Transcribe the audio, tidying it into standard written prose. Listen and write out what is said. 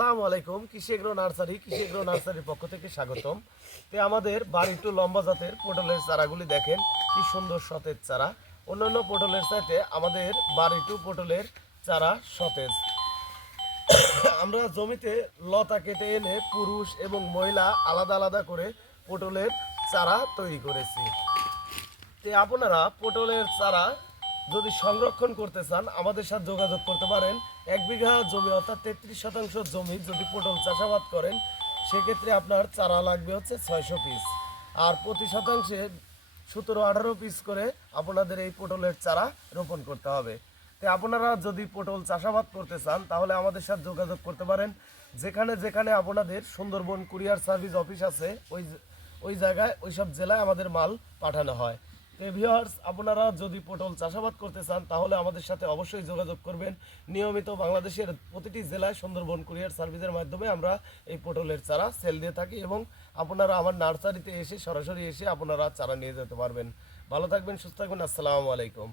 আসসালামু আলাইকুম। কৃষি এগ্রো নার্সারির পক্ষ থেকে স্বাগতম। তো আমাদের বাড়ি একটু লম্বা জাতের পটলের চারাগুলি দেখেন, কি সুন্দর সতেজ চারা। অন্যান্য পটলের চাইতে আমাদের বাড়ি একটু পটলের চারা সতেজ। আমরা জমিতে লতা কেটে এনে পুরুষ এবং মহিলা আলাদা আলাদা করে পটলের চারা তৈরি করেছি। তো আপনারা পটলের চারা যদি সংরক্ষণ করতে চান আমাদের সাথে যোগাযোগ করতে পারেন। 1 বিঘা জমি অর্থাৎ 33% জমি যদি পটল চাষাবাদ করেন সেক্ষেত্রে আপনার চারা লাগবে হচ্ছে 600 পিস, আর প্রতি শতাংশে 17-18 পিস করে আপনাদের এই পটলের চারা রোপণ করতে হবে। তো আপনারা যদি পটল চাষাবাদ করতে চান তাহলে আমাদের সাথে যোগাযোগ করতে পারেন। যেখানে যেখানে আপনাদের সুন্দরবন কুরিয়ার সার্ভিস অফিস আছে ওই জায়গায় ওই সব জেলায় আমাদের মাল পাঠানো হয়। ভিউয়ার্স, আপনারা যদি পটল চাষাবাদ করতে চান তাহলে আমাদের সাথে অবশ্যই যোগাযোগ করবেন। নিয়মিত বাংলাদেশের প্রতিটি জেলায় সুন্দরবন কুরিয়ার সার্ভিসের মাধ্যমে আমরা এই পটলের চারা সেল দিয়ে থাকি এবং আপনারা আমার নার্সারিতে এসে সরাসরি এসে আপনারা চারা নিয়ে যেতে পারবেন। ভালো থাকবেন, সুস্থ থাকবেন। আসসালামু আলাইকুম।